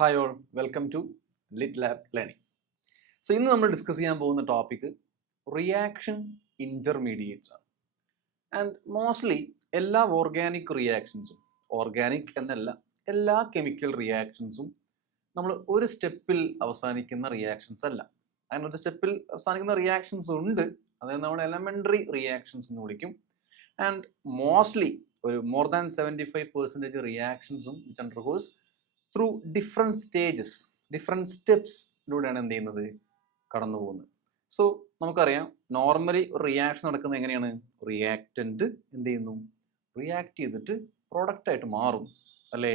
Hi all, welcome to Lit Lab learning. So ഇന്ന് നമ്മൾ discuss ചെയ്യാൻ പോകുന്ന ടോപ്പിക് റിയാക്ഷൻ ഇൻ്റർമീഡിയറ്റ്സ് ആണ്. ആൻഡ് മോസ്റ്റ്ലി എല്ലാ ഓർഗാനിക് റിയാക്ഷൻസും, ഓർഗാനിക് എന്നല്ല എല്ലാ കെമിക്കൽ റിയാക്ഷൻസും നമ്മൾ ഒരു സ്റ്റെപ്പിൽ അവസാനിക്കുന്ന റിയാക്ഷൻസ് അല്ല. അങ്ങനെ ഒരു സ്റ്റെപ്പിൽ അവസാനിക്കുന്ന റിയാക്ഷൻസ് ഉണ്ട്, അതായത് നമ്മൾ എലമെൻ്ററി റിയാക്ഷൻസ് എന്ന് വിളിക്കും. ആൻഡ് മോസ്റ്റ്ലി ഒരു മോർ ദാൻ 75% റിയാക്ഷൻസും which undergoes through different stages, different സ്റ്റെപ്സിലൂടെയാണ് എന്ത് ചെയ്യുന്നത്, കടന്നു പോകുന്നത്. സോ നമുക്കറിയാം, നോർമലി റിയാക്ഷൻ നടക്കുന്നത് എങ്ങനെയാണ്? റിയാക്റ്റൻറ്റ് എന്ത് ചെയ്യുന്നു, റിയാക്ട് ചെയ്തിട്ട് പ്രൊഡക്റ്റായിട്ട് മാറും അല്ലേ?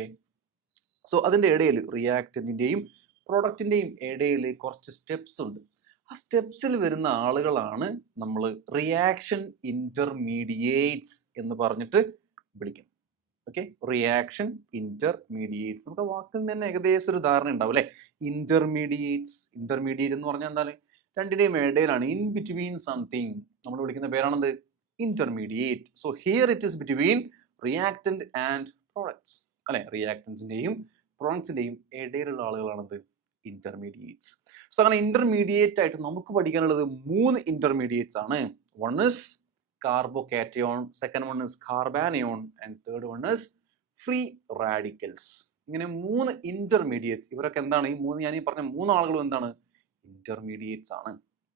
സോ അതിൻ്റെ ഇടയിൽ റിയാക്റ്റൻറ്റിൻ്റെയും പ്രൊഡക്റ്റിൻ്റെയും ഇടയിൽ കുറച്ച് സ്റ്റെപ്സ് ഉണ്ട്. ആ സ്റ്റെപ്സിൽ വരുന്ന ആളുകളാണ് നമ്മൾ റിയാക്ഷൻ ഇൻ്റർമീഡിയേറ്റ്സ് എന്ന് പറഞ്ഞിട്ട് വിളിക്കുന്നത്. Okay, reaction intermediates. നമുക്ക് വാക്കിൽ തന്നെ ഏകദേശം ഒരു ധാരണ ഉണ്ടാവും അല്ലേ? ഇൻ്റർമീഡിയേറ്റ്സ്, ഇൻ്റർമീഡിയറ്റ് എന്ന് പറഞ്ഞാൽ എന്താണ്? രണ്ടിൻ്റെയും ഇടയിലാണ്, ഇൻ ബിറ്റ്വീൻ സംതിങ്. നമ്മൾ വിളിക്കുന്ന പേരാണെന്ത്? Intermediate. So here it is between reactant and products അല്ലെ? റിയാക്റ്റൻസിൻ്റെയും പ്രോഡക്ട്സിൻ്റെയും ഇടയിലുള്ള ആളുകളാണെന്ത്? ഇൻ്റർമീഡിയേറ്റ്സ്. സോ അങ്ങനെ ഇൻ്റർമീഡിയേറ്റ് ആയിട്ട് നമുക്ക് പഠിക്കാനുള്ളത് 3 ഇൻ്റർമീഡിയേറ്റ്സ് ആണ്. One is carbocation, second one is carbanion, and third one is free radicals. ഇങ്ങനെ 3 ഇന്റർമീഡിയറ്റ്സ്. ഇവരൊക്കെ എന്താണ്? ഈ 3 ഞാൻ ഈ പറഞ്ഞ 3 ആളുകളും എന്താണ്? ഇന്റർമീഡിയറ്റ്സ് ആണ്.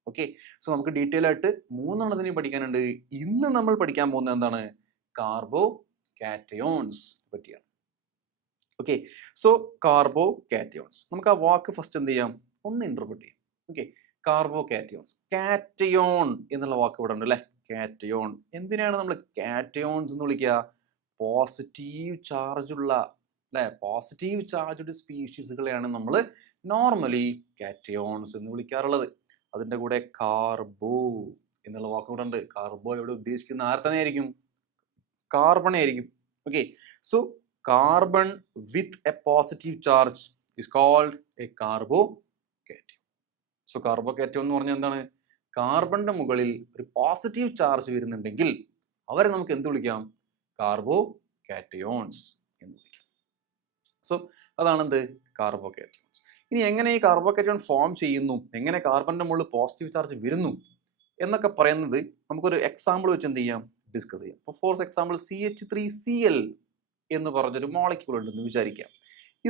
ഓക്കെ, സോ നമുക്ക് ഡീറ്റെയിൽ ആയിട്ട് 3 എണ്ണത്തിനെ പഠിക്കാനുണ്ട്. ഇന്ന് നമ്മൾ പഠിക്കാൻ പോകുന്നത് എന്താണ്? കാർബോകാറ്റയോൺസ് പറ്റിയാണ്. ഓക്കെ, സോ കാർബോകാറ്റയോൺസ്, നമുക്ക് ആ വാക്ക് ഫസ്റ്റ് എന്ത് ചെയ്യാം, ഒന്ന് ഇന്റർപ്രറ്റ് ചെയ്യാം. ഓക്കെ, കാർബോകാറ്റയോൺസ്, കാറ്റയോൺ എന്നുള്ള വാക്ക് ഇവിടെ ഉണ്ട് അല്ലേ? കാറ്റയോൺ. എന്തിനാണ് നമ്മൾ കാറ്റയോൺസ് എന്ന് വിളിക്കുക? പോസിറ്റീവ് ചാർജ് ഉള്ള അല്ലെ, പോസിറ്റീവ് ചാർജ്ഡ് സ്പീഷീസുകളെയാണ് നമ്മൾ നോർമലി കാറ്റയോൺസ് എന്ന് വിളിക്കാറുള്ളത്. അതിൻ്റെ കൂടെ കാർബോ എന്നുള്ള വാക്ക് കൂടെ ഉണ്ട്. കാർബോ ഇവിടെ ഉദ്ദേശിക്കുന്ന ആരെ തന്നെ ആയിരിക്കും? കാർബൺ ആയിരിക്കും. Okay, so carbon with a positive charge is called a carbocation. So carbocation എന്ന് പറഞ്ഞാൽ എന്താണ്? കാർബണിന്റെ മുകളിൽ ഒരു പോസിറ്റീവ് ചാർജ് വരുന്നുണ്ടെങ്കിൽ അവരെ നമുക്ക് എന്ത് വിളിക്കാം? കാർബോകാറ്റയോൺസ് എന്ന് വിളിക്കാം. സോ അതാണ് എന്ത്? കാർബോകാറ്റയോൺസ്. ഇനി എങ്ങനെ ഈ കാർബോകാറ്റയോൺ ഫോം ചെയ്യുന്നു, എങ്ങനെ കാർബണിന്റെ മുകളിൽ പോസിറ്റീവ് ചാർജ് വരുന്നു എന്നൊക്കെ പറയുന്നത് നമുക്കൊരു എക്സാമ്പിൾ വെച്ച് എന്ത് ചെയ്യാം, ഡിസ്കസ് ചെയ്യാം. ഇപ്പോൾ ഫോർ എക്സാമ്പിൾ CH3Cl എന്ന് പറഞ്ഞൊരു മോളിക്യൂൾ ഉണ്ടെന്ന് വിചാരിക്കാം.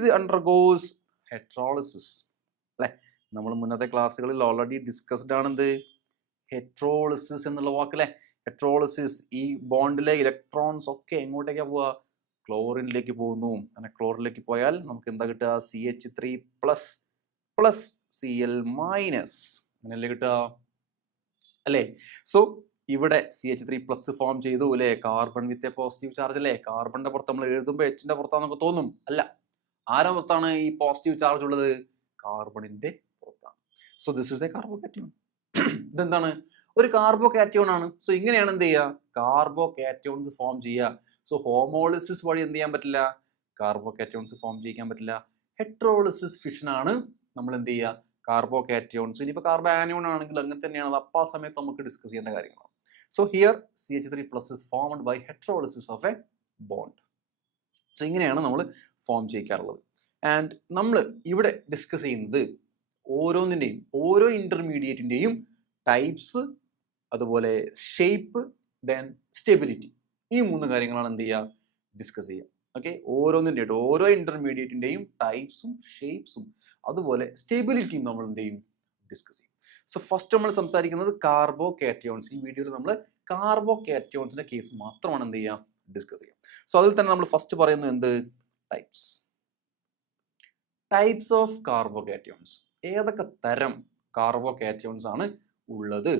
ഇത് അണ്ടർഗോസ് ഹെട്രോളിസിസ് അല്ലെ? നമ്മൾ മുന്നത്തെ ക്ലാസ്സുകളിൽ ഓൾറെഡി ഡിസ്കസ്ഡ് ആണെന്ത്? ഹെട്രോളിസിസ് എന്നുള്ള വാക്കല്ലേ? ഹെട്രോളിസിസ്, ഈ ബോണ്ടിലെ ഇലക്ട്രോൺസ് ഒക്കെ എങ്ങോട്ടേക്കാ പോവുക? ക്ലോറിനിലേക്ക് പോകുന്നു. അങ്ങനെ ക്ലോറിനിലേക്ക് പോയാൽ നമുക്ക് എന്താ കിട്ടുക? CH3+ Cl- അങ്ങനെയല്ലേ കിട്ടുക അല്ലേ? സോ ഇവിടെ CH3+ ഫോം ചെയ്തു അല്ലേ? Carbon with a positive charge അല്ലേ? കാർബണിന്റെ പുറത്ത് നമ്മൾ എഴുതുമ്പോൾ Hന്റെ പുറത്താന്നൊക്കെ തോന്നും. അല്ല, ആരുടെ പുറത്താണ് ഈ പോസിറ്റീവ് ചാർജ് ഉള്ളത്? കാർബണിന്റെ പുറത്താണ്. So this is A carbocation. ഇതെന്താണ്? ഒരു കാർബോകാറ്റയോൺ ആണ്. സോ ഇങ്ങനെയാണ് എന്ത് ചെയ്യുക? കാർബോകാറ്റയോൺസ് ഫോം ചെയ്യുക. സോ ഹോമോളിസിസ് വഴി എന്ത് ചെയ്യാൻ പറ്റില്ല? കാർബോകാറ്റയോൺസ് ഫോം ചെയ്യിക്കാൻ പറ്റില്ല. ഹെട്രോളിസിസ് ഫിഷൻ ആണ് നമ്മൾ എന്ത് ചെയ്യുക? കാർബോകാറ്റയോൺസ്. ഇനിയിപ്പോൾ കാർബാനിയോൺ ആണെങ്കിൽ അങ്ങനെ തന്നെയാണ്. അത് അപ്പോൾ ആ സമയത്ത് നമുക്ക് ഡിസ്കസ് ചെയ്യേണ്ട കാര്യങ്ങളാണ്. So here CH3+ is formed by heterolysis of a bond. So ഇങ്ങനെയാണ് നമ്മൾ ഫോം ചെയ്യിക്കാറുള്ളത്. ആൻഡ് നമ്മൾ ഇവിടെ ഡിസ്കസ് ചെയ്യുന്നത് ഓരോന്നിൻ്റെയും, ഓരോ ഇന്റർമീഡിയറ്റിൻ്റെയും ടൈപ്സ്, അതുപോലെ ഷേപ്പ്, ദെൻ സ്റ്റെബിലിറ്റി. ഈ 3 കാര്യങ്ങളാണ് എന്ത് ചെയ്യുക, ഡിസ്കസ് ചെയ്യുക. ഓക്കെ, ഓരോന്നിൻ്റെയും, ഓരോ ഇന്റർമീഡിയറ്റിൻ്റെയും ടൈപ്സും ഷേപ്സും അതുപോലെ സ്റ്റെബിലിറ്റിയും നമ്മൾ എന്ത് ചെയ്യും, ഡിസ്കസ് ചെയ്യും. സോ ഫസ്റ്റ് നമ്മൾ സംസാരിക്കുന്നത് കാർബോകാറ്റയോൺസ്. ഈ വീഡിയോയിൽ നമ്മൾ കാർബോകാറ്റയോൺസിന്റെ കേസ് മാത്രമാണ് എന്ത് ചെയ്യുക, ഡിസ്കസ് ചെയ്യുക. സോ അതിൽ തന്നെ നമ്മൾ ഫസ്റ്റ് പറയുന്നത് എന്ത്? Types of carbocations. ഏതൊക്കെ തരം കാർബോകാറ്റയോൺസ് ആണ് ഉള്ളത്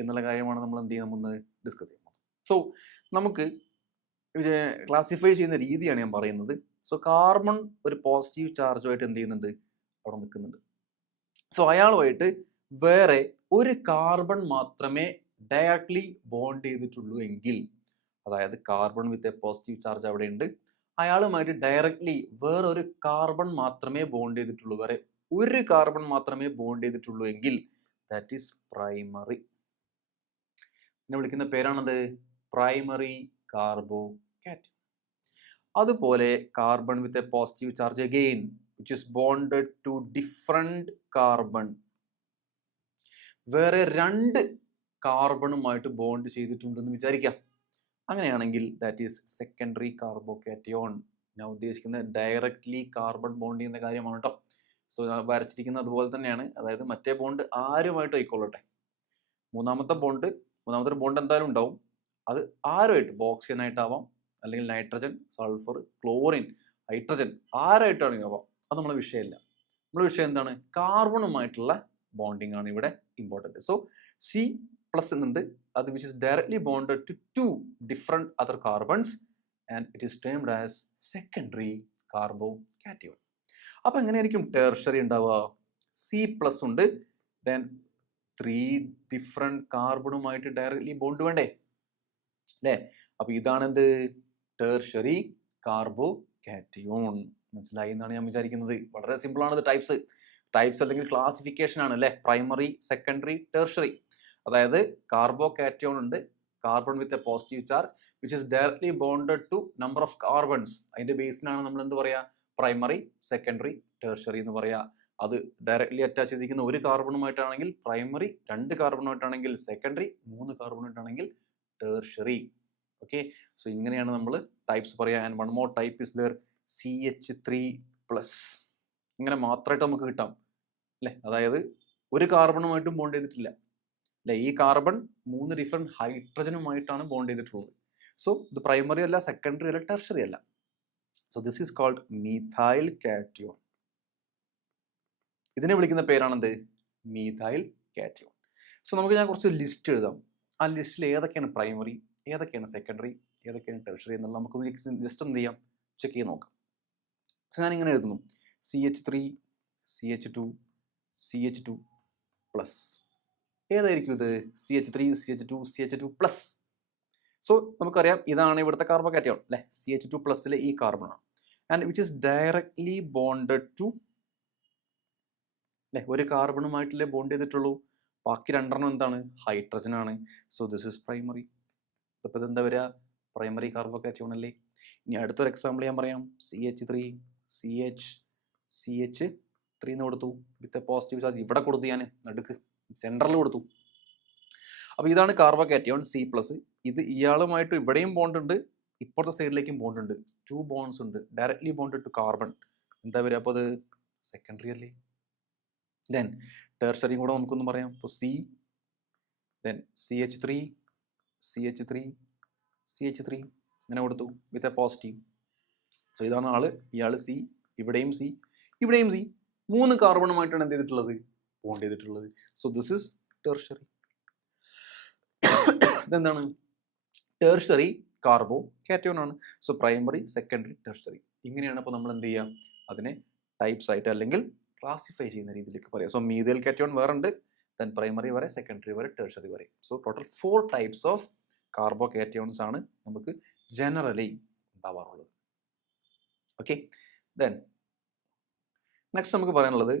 എന്നുള്ള കാര്യമാണ് നമ്മൾ എന്ത് ചെയ്യുന്നത്, ഒന്ന് ഡിസ്കസ് ചെയ്യുന്നത്. സോ നമുക്ക് ക്ലാസിഫൈ ചെയ്യുന്ന രീതിയാണ് ഞാൻ പറയുന്നത്. സോ കാർബൺ ഒരു പോസിറ്റീവ് ചാർജുമായിട്ട് എന്ത് ചെയ്യുന്നുണ്ട്, അവിടെ നിൽക്കുന്നുണ്ട്. സോ അയാളുമായിട്ട് വേറെ ഒരു കാർബൺ മാത്രമേ ഡയറക്ട്ലി ബോണ്ട് ചെയ്തിട്ടുള്ളൂ എങ്കിൽ, അതായത് carbon with a positive charge അവിടെ ഉണ്ട്, അയാളുമായിട്ട് ഡയറക്ട്ലി വേറെ ഒരു കാർബൺ മാത്രമേ ബോണ്ട് ചെയ്തിട്ടുള്ളൂ, വേറെ ഒരു കാർബൺ മാത്രമേ ബോണ്ട് ചെയ്തിട്ടുള്ളൂ എങ്കിൽ ദാറ്റ് ഈസ് പ്രൈമറി. എന്നെ വിളിക്കുന്ന പേരാണത് പ്രൈമറി കാർബോകാറ്റയോൺ. അതുപോലെ carbon with a positive charge again which is bonded to different carbon. വേറെ 2 കാർബണുമായിട്ട് ബോണ്ട് ചെയ്തിട്ടുണ്ടെന്ന് വിചാരിക്കാം. അങ്ങനെയാണെങ്കിൽ ദാറ്റ് ഈസ് സെക്കൻഡറി കാർബോകാറ്റയോൺ. ഞാൻ ഉദ്ദേശിക്കുന്നത് ഡയറക്റ്റ്ലി കാർബൺ ബോണ്ട് ചെയ്യുന്ന കാര്യമാണ് കേട്ടോ. സോ വരച്ചിരിക്കുന്നത് അതുപോലെ തന്നെയാണ്. അതായത് മറ്റേ ബോണ്ട് ആരുമായിട്ട് ആയിക്കൊള്ളട്ടെ, മൂന്നാമത്തെ ബോണ്ട് എന്തായാലും ഉണ്ടാവും. അത് ആരുമായിട്ട്, ബോക്സിയനായിട്ടാവാം, അല്ലെങ്കിൽ നൈട്രജൻ, സൾഫർ, ക്ലോറിൻ, ഹൈഡ്രജൻ, ആരായിട്ടാണെങ്കിൽ ആവാം. അത് നമ്മളെ വിഷയമല്ല. നമ്മുടെ വിഷയം എന്താണ്? കാർബണുമായിട്ടുള്ള ബോണ്ടിങ് ആണ് ഇവിടെ ഇമ്പോർട്ടൻറ്റ്. സോ സി പ്ലസ് എന്നുണ്ട്, അത് which is directly bonded to 2 different other carbons and it is termed as secondary carbocation. അപ്പോൾ എങ്ങനെയായിരിക്കും ടെർഷറി ഉണ്ടാവുക? സി പ്ലസ് ഉണ്ട്, ദെൻ 3 ഡിഫറെൻറ്റ് കാർബണുമായിട്ട് ഡയറക്ട്ലി ബോണ്ട് വേണ്ടേ അല്ലേ? അപ്പോൾ ഇതാണെന്ത്? Tertiary carbocation. മനസ്സിലായി എന്നാണ് ഞാൻ വിചാരിക്കുന്നത്. വളരെ സിമ്പിൾ ആണ്. ഇത് ടൈപ്സ് അല്ലെങ്കിൽ ക്ലാസിഫിക്കേഷൻ ആണ് അല്ലേ? Primary, secondary, tertiary. അതായത് കാർബോകാറ്റയോൺ ഉണ്ട്, carbon with a positive charge which is directly bonded to number of carbons. അതിന്റെ ബേസിലാണ് നമ്മൾ എന്ത് പറയാ? പ്രൈമറി, സെക്കൻഡറി, ടെർഷറി എന്ന് പറയാ. അത് ഡയറക്ട്ലി അറ്റാച്ച് ചെയ്തിരിക്കുന്ന 1 കാർബണുമായിട്ടാണെങ്കിൽ പ്രൈമറി, 2 കാർബണുമായിട്ടാണെങ്കിൽ സെക്കൻഡറി, 3 കാർബണുമായിട്ടാണെങ്കിൽ ടെർഷറി. ഓക്കെ, സോ ഇങ്ങനെയാണ് നമ്മൾ ടൈപ്സ് പറയാ. And one more type is there, CH3+. ഇങ്ങനെ മാത്രമായിട്ട് നമുക്ക് കിട്ടാം അല്ലേ? അതായത് 1 കാർബണുമായിട്ടും ബോണ്ട് ചെയ്തിട്ടില്ല അല്ലെ? ഈ കാർബൺ 3 ഡിഫറെന്റ് ഹൈഡ്രജനുമായിട്ടാണ് ബോണ്ട് ചെയ്തിട്ടുള്ളത്. സോ ഇത് പ്രൈമറി അല്ല, സെക്കൻഡറി അല്ല, ടെർഷറി അല്ല. So this is called methyl cation. ഇതിനെ വിളിക്കുന്ന പേരാണെന്ത്? Methyl cation. സോ നമുക്ക് ഞാൻ കുറച്ച് ലിസ്റ്റ് എഴുതാം. ആ ലിസ്റ്റിൽ ഏതൊക്കെയാണ് പ്രൈമറി, ഏതൊക്കെയാണ് സെക്കൻഡറി, ഏതൊക്കെയാണ് ടെർഷറി എന്നുള്ള നമുക്കൊന്ന് ജസ്റ്റ് എന്ത് ചെയ്യാം, ചെക്ക് ചെയ്ത് നോക്കാം. സോ ഞാൻ ഇങ്ങനെ എഴുതുന്നു: CH3, CH2, CH2+. ഏതായിരിക്കും ഇത്? CH3, CH2, CH2+. സോ നമുക്കറിയാം ഇതാണ് ഇവിടുത്തെ കാർബോകാറ്റയോൺ അല്ലെ? CH2+ലെ ഈ കാർബണാണ്. And which is directly bonded to അല്ലെ? 1 കാർബണുമായിട്ടല്ലേ ബോണ്ട് ചെയ്തിട്ടുള്ളൂ. ബാക്കി 2 എന്താണ്? ഹൈഡ്രജൻ ആണ്. So this is primary. അപ്പോൾ ഇതെന്താ വരിക? പ്രൈമറി കാർബോകാറ്റയോൺ അല്ലേ? ഇനി അടുത്തൊരു എക്സാമ്പിൾ ഞാൻ പറയാം. CH3, CH3 എന്ന് കൊടുത്തു വിത്ത് പോസിറ്റീവ് ചാർജ്. ഇവിടെ കൊടുത്തു, ഞാൻ നടുക്ക് സെൻട്രൽ കൊടുത്തു. അപ്പോൾ ഇതാണ് കാർബോകാറ്റയോൺ C+. ഇത് ഇയാളുമായിട്ട് ഇവിടെയും ബോണ്ട് ഉണ്ട്, ഇപ്പുറത്തെ സൈഡിലേക്കും ബോണ്ട് ഉണ്ട്. 2 ബോണ്ട്സ് ഉണ്ട് ഡയറക്ട്ലി ബോണ്ടഡ് ടു കാർബൺ. എന്താ വരിക? അപ്പോൾ അത് സെക്കൻഡറി അല്ലേ? ദെൻ ടെർഷറിയും കൂടെ നമുക്കൊന്ന് പറയാം. അപ്പോൾ C, ദെൻ CH3, ഇങ്ങനെ കൊടുത്തു വിത്ത് എ പോസിറ്റീവ്. സോ ഇതാണ് ആള്, ഇയാൾ C, ഇവിടെയും C, ഇവിടെയും C. 3 കാർബണുമായിട്ടാണ് എന്ത് ചെയ്തിട്ടുള്ളത്? ബോണ്ട് ചെയ്തിട്ടുള്ളത്. So this is tertiary. ഇതെന്താണ്? ടെർഷറി കാർബോകാറ്റയോൺ ആണ്. So primary, secondary, tertiary. ഇങ്ങനെയാണ് അപ്പോൾ നമ്മൾ എന്ത് ചെയ്യാം? അതിനെ ടൈപ്സ് ആയിട്ട് അല്ലെങ്കിൽ ക്ലാസിഫൈ ചെയ്യുന്ന രീതിയിലേക്ക് പറയാം. സോ മീഥൈൽ കാറ്റയോൺ വേറെ ഉണ്ട്, ദെൻ പ്രൈമറി വരെ, സെക്കൻഡറി വരെ, ടെർഷറി വരെ. സോ ടോട്ടൽ 4 ടൈപ്സ് ഓഫ് കാർബോകാറ്റയോൺസ് ആണ് നമുക്ക് ജനറലി ഉണ്ടാവാറുള്ളത്. ഓക്കെ, ദെൻ നെക്സ്റ്റ് നമുക്ക് പറയാനുള്ളത്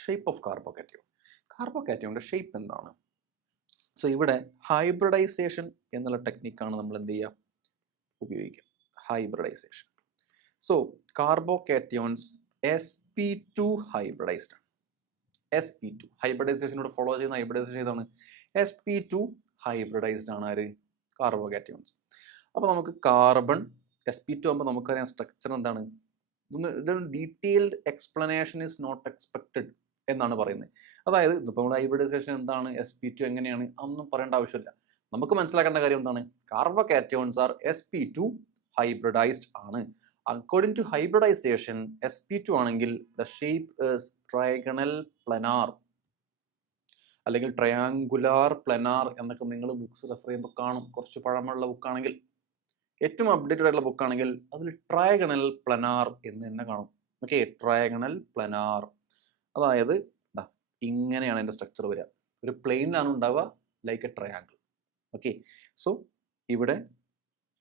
ഷേപ്പ് ഓഫ് കാർബോകാറ്റയോൺ. കാർബോകാറ്റയോണിന്റെ ഷേപ്പ് എന്താണ്? സോ ഇവിടെ ഹൈബ്രിഡൈസേഷൻ എന്നുള്ള ടെക്നിക്കാണ് നമ്മൾ എന്ത് ചെയ്യുക? ഉപയോഗിക്കുക. ഹൈബ്രിഡൈസേഷൻ. സോ കാർബോകാറ്റയോൺസ് sp2 ഹൈബ്രിഡൈസ്ഡ് ആണ്. sp2 ഹൈബ്രിഡൈസേഷനോട് ഫോളോ ചെയ്യുന്ന ഹൈബ്രിഡൈസേഷൻ ഏതാണ്? sp2 ഹൈബ്രിഡൈസ്ഡ് ആണ് ആര്? കാർബോകാറ്റയോൺസ്. അപ്പോൾ നമുക്ക് കാർബൺ sp2 ആകുമ്പോൾ നമുക്കറിയാം സ്ട്രക്ചർ എന്താണ്? Detailed explanation is not expected എന്നാണ് പറയുന്നത്. അതായത് ഇപ്പോൾ നമ്മുടെ ഹൈബ്രിഡൈസേഷൻ എന്താണ്, sp2 എങ്ങനെയാണ്, അതൊന്നും പറയേണ്ട ആവശ്യമില്ല. നമുക്ക് മനസ്സിലാക്കേണ്ട കാര്യം എന്താണ്? കാർബോകാറ്റയോൺസ് ആർ sp2 ഹൈബ്രിഡൈസ്ഡ് ആണ്. അക്കോർഡിംഗ് ടു ഹൈബ്രിഡൈസേഷൻ sp2 ആണെങ്കിൽ ദ ഷേപ്പ് ഈസ് ട്രയാഗണൽ പ്ലനാർ അല്ലെങ്കിൽ ട്രയാങ്കുലാർ പ്ലനാർ എന്നൊക്കെ നിങ്ങൾ ബുക്സ് റെഫർ ചെയ്യുമ്പോൾ കാണും. കുറച്ച് പഴമയുള്ള ബുക്കാണെങ്കിൽ, ഏറ്റവും അപ്ഡേറ്റഡ് ആയിട്ടുള്ള ബുക്കാണെങ്കിൽ അതിൽ ട്രയാഗണൽ പ്ലനാർ എന്ന് തന്നെ കാണും. Okay, trigonal planar. അതായത് ഇങ്ങനെയാണ് എൻ്റെ സ്ട്രക്ചർ വരിക. ഒരു പ്ലെയിനിലാണ് ഉണ്ടാവുക, like a triangle. Okay, so ഇവിടെ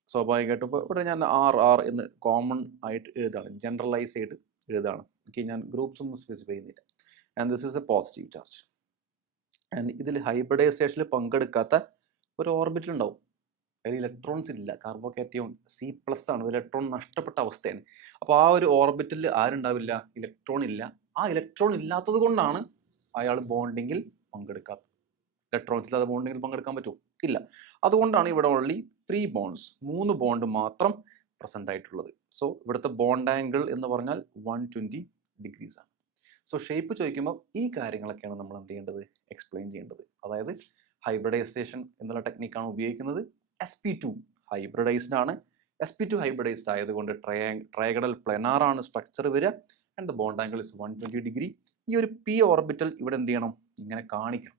സ്വാഭാവികമായിട്ടും ഇപ്പോൾ ഇവിടെ ഞാൻ ആർ എന്ന് കോമൺ ആയിട്ട് എഴുതാണ്, ജനറലൈസ് ചെയ്ത് എഴുതാണ്. ഓക്കെ, ഞാൻ ഗ്രൂപ്പ്സ് ഒന്നും സ്പെസിഫൈ ചെയ്യുന്നില്ല. And this is A positive charge. And ഇതിൽ ഹൈബ്രിഡൈസേഷനിൽ പങ്കെടുക്കാത്ത ഒരു ഓർബിറ്റൽ ഉണ്ടാവും. അതിൽ ഇലക്ട്രോൺസ് ഇല്ല. കാർബോകാറ്റയോൺ C+ ആണ്, ഇലക്ട്രോൺ നഷ്ടപ്പെട്ട അവസ്ഥയാണ്. അപ്പോൾ ആ ഒരു ഓർബിറ്റിൽ ആരുണ്ടാവില്ല? ഇലക്ട്രോൺ ഇല്ല. ആ ഇലക്ട്രോൺ ഇല്ലാത്തത് കൊണ്ടാണ് അയാൾ ബോണ്ടിങ്ങിൽ പങ്കെടുക്കാത്തത്. ഇലക്ട്രോൺസ് ഇല്ലാതെ ബോണ്ടിങ്ങിൽ പങ്കെടുക്കാൻ പറ്റുമോ? ഇല്ല. അതുകൊണ്ടാണ് ഇവിടെ ഓൺലി 3 ബോണ്ട്സ്, 3 ബോണ്ട് മാത്രം പ്രസന്റ് ആയിട്ടുള്ളത്. സോ ഇവിടുത്തെ ബോണ്ട് ആംഗിൾ എന്ന് പറഞ്ഞാൽ 120 ഡിഗ്രീസ് ആണ്. സോ ഷേപ്പ് ചോദിക്കുമ്പോൾ ഈ കാര്യങ്ങളൊക്കെയാണ് നമ്മൾ എന്ത് ചെയ്യേണ്ടത്? എക്സ്പ്ലെയിൻ ചെയ്യേണ്ടത്. അതായത് ഹൈബ്രിഡൈസേഷൻ എന്നുള്ള ടെക്നിക്കാണ് ഉപയോഗിക്കുന്നത്. sp2 ഹൈബ്രിഡൈസ്ഡ് ആണ്. sp2 ഹൈബ്രിഡൈസ്ഡ് ആയതുകൊണ്ട് ട്രയഗണൽ പ്ലെനാർ ആണ് സ്ട്രക്ചർ വരിക. And the bond angle is 120 degree. ഈ ഒരു p ഓർബിറ്റൽ ഇവിടെ എന്ത് ചെയ്യണം? ഇങ്ങനെ കാണിക്കണം.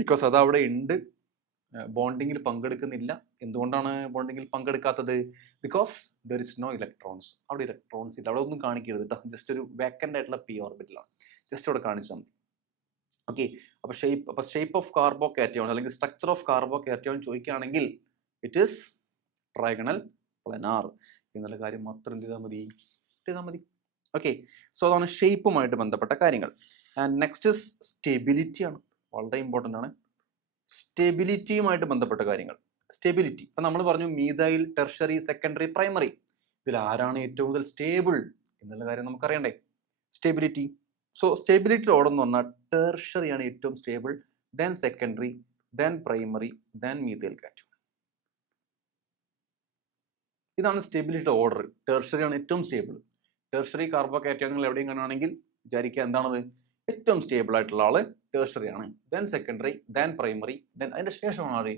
ബിക്കോസ് അത് അവിടെ ഉണ്ട്, ബോണ്ടിങ്ങിൽ പങ്കെടുക്കുന്നില്ല. എന്തുകൊണ്ടാണ് ബോണ്ടിങ്ങിൽ പങ്കെടുക്കാത്തത്? Because there is no electrons. അവിടെ ഇലക്ട്രോൺസ് ഇല്ല. അവിടെ ഒന്നും കാണിക്കരുത് കേട്ടോ. ജസ്റ്റ് ഒരു വേക്കൻ്റ് ആയിട്ടുള്ള p ഓർബിറ്റലാണ്. ജസ്റ്റ് അവിടെ കാണിച്ചാൽ മതി. ഓക്കെ. അപ്പോൾ ഷേപ്പ് ഓഫ് കാർബോകാറ്റയോൺ അല്ലെങ്കിൽ സ്ട്രക്ചർ ഓഫ് കാർബോകാറ്റയോൺ ചോദിക്കുകയാണെങ്കിൽ ഇറ്റ് ഈസ് ട്രയഗണൽ പ്ലെനാർ എന്നുള്ള കാര്യം മാത്രം എന്ത് ചെയ്താൽ മതി. ഓക്കെ. സോ അതാണ് ഷേപ്പുമായിട്ട് ബന്ധപ്പെട്ട കാര്യങ്ങൾ. ആൻഡ് നെക്സ്റ്റ് ഇസ് സ്റ്റെബിലിറ്റി ആണ്. വളരെ ഇമ്പോർട്ടൻ്റ് ആണ്. സ്റ്റെബിലിറ്റിയുമായിട്ട് ബന്ധപ്പെട്ട കാര്യങ്ങൾ. സ്റ്റെബിലിറ്റി ഇപ്പം നമ്മൾ പറഞ്ഞു മീഥൈൽ, ടെർഷറി, സെക്കൻഡറി, പ്രൈമറി. ഇതിൽ ആരാണ് ഏറ്റവും കൂടുതൽ സ്റ്റേബിൾ എന്നുള്ള കാര്യം നമുക്കറിയണ്ടേ? സ്റ്റെബിലിറ്റി. സോ സ്റ്റെബിലിറ്റി ഓർഡർ എന്ന് പറഞ്ഞാൽ ടെർഷറി ആണ് ഏറ്റവും stable, then secondary, then primary, then methyl cation. ഇതാണ് സ്റ്റെബിലിറ്റിയുടെ ഓർഡർ. ടെർഷറി ആണ് ഏറ്റവും സ്റ്റേബിൾ. ടെർഷറി കാർബോകാറ്റയോണുകൾ എവിടെയും കാണുകയാണെങ്കിൽ വിചാരിക്കുക എന്താണത്? ഏറ്റവും സ്റ്റേബിൾ ആയിട്ടുള്ള ആള് ടെർഷറി ആണ്, then secondary, then primary, then അതിന്റെ ശേഷമാണ് ആര്?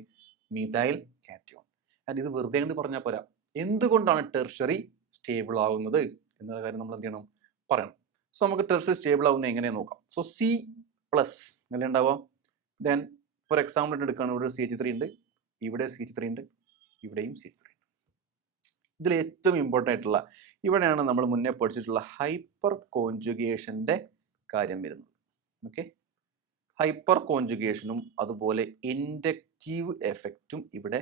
Methyl cation. ആൻഡ് ഇത് വെറുതെ കൊണ്ട് പറഞ്ഞാൽ പോരാ. എന്തുകൊണ്ടാണ് ടെർഷറി സ്റ്റേബിൾ ആവുന്നത് എന്നുള്ള കാര്യം നമ്മൾ എന്ത് ചെയ്യണം? പറയണം. സോ നമുക്ക് ടെർഷറി സ്റ്റേബിൾ ആവുന്നത് എങ്ങനെയാണ് നോക്കാം. സോ C+ എങ്ങനെ ഉണ്ടാവുക? ദെൻ ഫോർ എക്സാമ്പിൾ എടുക്കുകയാണ്, ഇവിടെ CH3 ഉണ്ട്, ഇവിടെ CH3 ഉണ്ട്, ഇവിടെയും CH3 ഉണ്ട്. ഇതിൽ ഏറ്റവും ഇമ്പോർട്ടൻ്റ് ആയിട്ടുള്ള ഇവിടെയാണ് നമ്മൾ മുന്നേ പഠിച്ചിട്ടുള്ള ഹൈപ്പർ കോൺജുഗേഷൻ്റെ കാര്യം വരുന്നത്. ഓക്കെ. ഹൈപ്പർ കോൺജുഗേഷനും അതുപോലെ ഇൻഡക്റ്റീവ് എഫക്റ്റും ഇവിടെ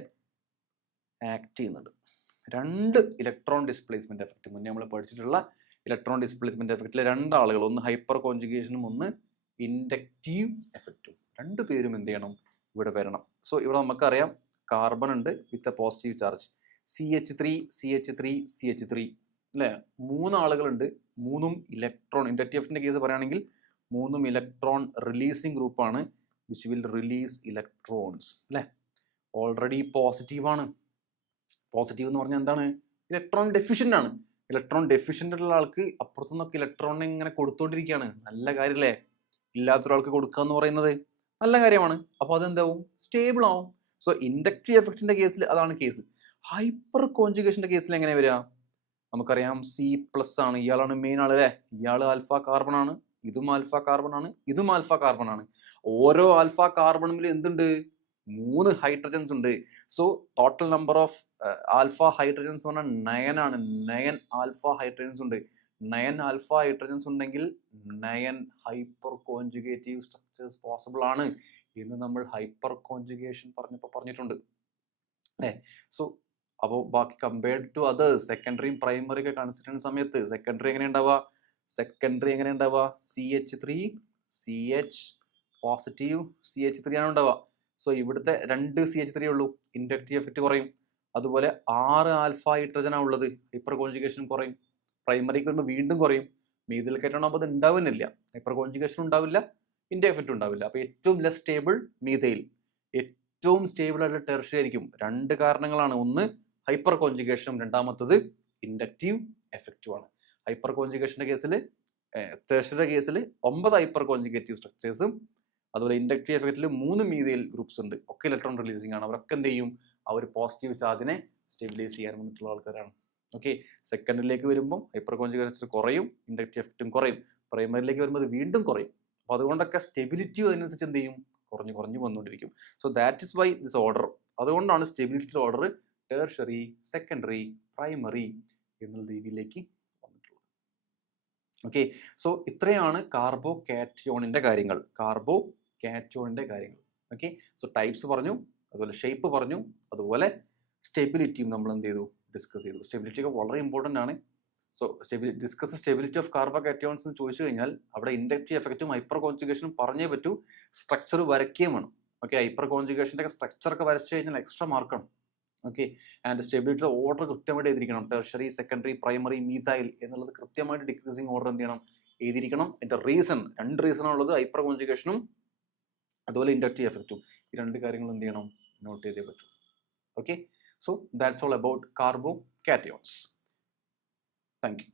ആക്ട് ചെയ്യുന്നുണ്ട്. 2 ഇലക്ട്രോൺ ഡിസ്പ്ലേസ്മെന്റ് എഫക്റ്റ് മുന്നേ നമ്മൾ പഠിച്ചിട്ടുള്ള ഇലക്ട്രോൺ ഡിസ്പ്ലേസ്മെന്റ് എഫക്റ്റിലെ 2 ആളുകൾ, ഒന്ന് ഹൈപ്പർ കോൺജുഗേഷനും ഒന്ന് ഇൻഡക്റ്റീവ് എഫക്റ്റും, 2 പേരും എന്ത് ചെയ്യണം? ഇവിടെ വരണം. സോ ഇവിടെ നമുക്കറിയാം കാർബൺ ഉണ്ട് വിത്ത് എ പോസിറ്റീവ് ചാർജ്, CH3 അല്ലേ? 3 ആളുകളുണ്ട്, 3ഉം ഇലക്ട്രോൺ. ഇൻഡക്റ്റീവ് കേസ് പറയുകയാണെങ്കിൽ 3ഉം ഇലക്ട്രോൺ റിലീസിങ് ഗ്രൂപ്പാണ്, വിച്ച് വിൽ റിലീസ് ഇലക്ട്രോൺസ് അല്ലേ? ഓൾറെഡി പോസിറ്റീവ് ആണ്. പോസിറ്റീവ് എന്ന് പറഞ്ഞാൽ എന്താണ്? ഇലക്ട്രോൺ ഡെഫിഷ്യൻ്റ് ആണ്. ഇലക്ട്രോൺ ഡെഫിഷ്യൻ്റ് ഉള്ള ആൾക്ക് അപ്പുറത്തുനിന്നൊക്കെ ഇലക്ട്രോണിനെ ഇങ്ങനെ കൊടുത്തോണ്ടിരിക്കുകയാണ്. നല്ല കാര്യമല്ലേ? ഇല്ലാത്തൊരാൾക്ക് കൊടുക്കുക എന്ന് പറയുന്നത് നല്ല കാര്യമാണ്. അപ്പോൾ അതെന്താവും? സ്റ്റേബിൾ ആവും. സോ ഇൻഡക്റ്റീവ് എഫക്റ്റിന്റെ കേസിൽ അതാണ് കേസ്. ഹൈപ്പർ കോൺജുഗേഷന്റെ കേസിൽ എങ്ങനെ വരിക? നമുക്കറിയാം C+ ആണ്, ഇയാളാണ് മെയിൻ ആള് അല്ലേ? ഇയാൾ ആൽഫ കാർബൺ ആണ്, ഇതും ആൽഫ കാർബൺ ആണ്, ഇതും ആൽഫ കാർബൺ ആണ്. ഓരോ ആൽഫ കാർബണിൽ എന്തുണ്ട്? 3 ഹൈഡ്രജൻസ് ഉണ്ട്. So total number of alpha hydrogens പറഞ്ഞാൽ 9 ആണ്. 9 ആൽഫ ഹൈഡ്രജൻസ് ഉണ്ട്. 9 ആൽഫ ഹൈഡ്രജൻസ് ഉണ്ടെങ്കിൽ 9 ഹൈപ്പർ കോൺജുഗേറ്റീവ് സ്ട്രക്ചേഴ്സ് പോസിബിൾ ആണ് എന്ന് നമ്മൾ ഹൈപ്പർ കോൺജുഗേഷൻ പറഞ്ഞിട്ടുണ്ട് അല്ലേ? സോ അപ്പോൾ ബാക്കി കമ്പയർഡ് ടു അതേഴ്സ് സെക്കൻഡറിയും പ്രൈമറി ഒക്കെ കൺസിഡർ ചെയ്യുന്ന സമയത്ത് സെക്കൻഡറി എങ്ങനെ ഉണ്ടാവുക? CH3 CH പോസിറ്റീവ് CH3 ആണ് ഉണ്ടാവുക. സോ ഇവിടുത്തെ 2 CH3 ഉള്ളൂ, ഇൻഡക്റ്റീവ് എഫക്റ്റ് കുറയും. അതുപോലെ 6 ആൽഫ ഹൈഡ്രജൻ ആണ് ഉള്ളത്, ഹൈപ്പർ കോൺജുഗേഷൻ കുറയും. പ്രൈമറിക്ക് വരുമ്പോൾ വീണ്ടും കുറയും. മീഥൈൽ കാറ്റയോൺ ആകുമ്പോൾ അത് ഉണ്ടാവുന്നില്ല, ഹൈപ്പർ കോൺജുഗേഷൻ ഉണ്ടാവില്ല, ഇൻഡക്റ്റീവ് എഫക്റ്റ് ഉണ്ടാവില്ല. അപ്പോൾ ഏറ്റവും ലെസ് സ്റ്റേബിൾ മീഥൈൽ, ഏറ്റവും സ്റ്റേബിൾ ആയിട്ടുള്ള ടെർഷറി ആയിരിക്കും. 2 കാരണങ്ങളാണ്. ഒന്ന് ഹൈപ്പർ കോൺജുഗേഷനും, രണ്ടാമത്തത് ഇൻഡക്റ്റീവ് എഫക്റ്റുമാണ്. ഹൈപ്പർ കോൺജുഗേഷന്റെ കേസിൽ, ടെർഷറിയുടെ കേസിൽ 9 ഹൈപ്പർ കോൺജുഗേറ്റീവ് സ്ട്രക്ചേഴ്സും അതുപോലെ ഇൻഡക്റ്റീവ് എഫക്റ്റിൽ 3 മീഥൈൽ ഗ്രൂപ്പ്സ് ഉണ്ട്. ഒക്കെ ഇലക്ട്രോൺ റിലീസിംഗ് ആണ്. അവരൊക്കെ എന്ത് ചെയ്യും? ആ ഒരു പോസിറ്റീവ് ചാർജിനെ സ്റ്റെബിലൈസ് ചെയ്യാൻ വന്നിട്ടുള്ള ആൾക്കാരാണ്. ഓക്കെ. സെക്കൻഡറിയിലേക്ക് വരുമ്പോൾ ഹൈപ്പർ കോൺജുഗേഷൻ കുറയും, ഇൻഡക്റ്റീവ് എഫക്റ്റും കുറയും. പ്രൈമറിയിലേക്ക് വരുമ്പോൾ അത് വീണ്ടും കുറയും. അപ്പോൾ അതുകൊണ്ടൊക്കെ സ്റ്റെബിലിറ്റി അതിനനുസരിച്ച് എന്ത് ചെയ്യും? കുറഞ്ഞു വന്നുകൊണ്ടിരിക്കും. So that is why this order. അതുകൊണ്ടാണ് stability order tertiary, secondary, primary എന്നുള്ള രീതിയിലേക്ക് വന്നിട്ടുള്ളത്. ഓക്കെ. സോ ഇത്രയാണ് കാർബോകാറ്റയോണിന്റെ കാര്യങ്ങൾ. ഓക്കെ. സോ ടൈപ്സ് പറഞ്ഞു, അതുപോലെ ഷേപ്പ് പറഞ്ഞു, അതുപോലെ സ്റ്റെബിലിറ്റിയും നമ്മൾ എന്ത് ചെയ്തു? ഡിസ്കസ് ചെയ്തു. സ്റ്റെബിലിറ്റി ഒക്കെ വളരെ ഇമ്പോർട്ടൻ്റ് ആണ്. സോ സ്റ്റെബിലിറ്റി ഓഫ് കാർബോകാറ്റയോൺസ് എന്ന് ചോദിച്ചു കഴിഞ്ഞാൽ അവിടെ ഇൻഡക്റ്റീവ് എഫക്റ്റും ഹൈപ്പർ കോൺജുഗേഷനും പറഞ്ഞേ പറ്റൂ. സ്ട്രക്ചർ വരയ്ക്കുകയും വേണം. ഓക്കെ. ഹൈപ്പർ കോൺജുഗേഷൻ്റെ ഒക്കെ സ്ട്രക്ചർ ഒക്കെ വരച്ചു കഴിഞ്ഞാൽ എക്സ്ട്രാ മാർക്കാണ്. ഓക്കെ. ആൻഡ് സ്റ്റെബിലിറ്റിയുടെ ഓർഡർ കൃത്യമായിട്ട് എഴുതിയിരിക്കണം. ടെർഷറി, സെക്കൻഡറി, പ്രൈമറി, മീഥൈൽ എന്നുള്ളത് കൃത്യമായിട്ട് ഡിക്രീസിങ് ഓർഡർ എന്ത് ചെയ്യണം, എഴുതിയിരിക്കണം. ഇതിൻ്റെ റീസൺ, 2 റീസണാണുള്ളത്, ഹൈപ്പർ കോൺജുഗേഷനും അതുപോലെ ഇൻഡക്റ്റീവ് എഫക്റ്റും. ഈ 2 കാര്യങ്ങൾ എന്ത് ചെയ്യണം, നോട്ട് ചെയ്തേ പറ്റൂ. Okay. So that's all about carbo cations. Thank you.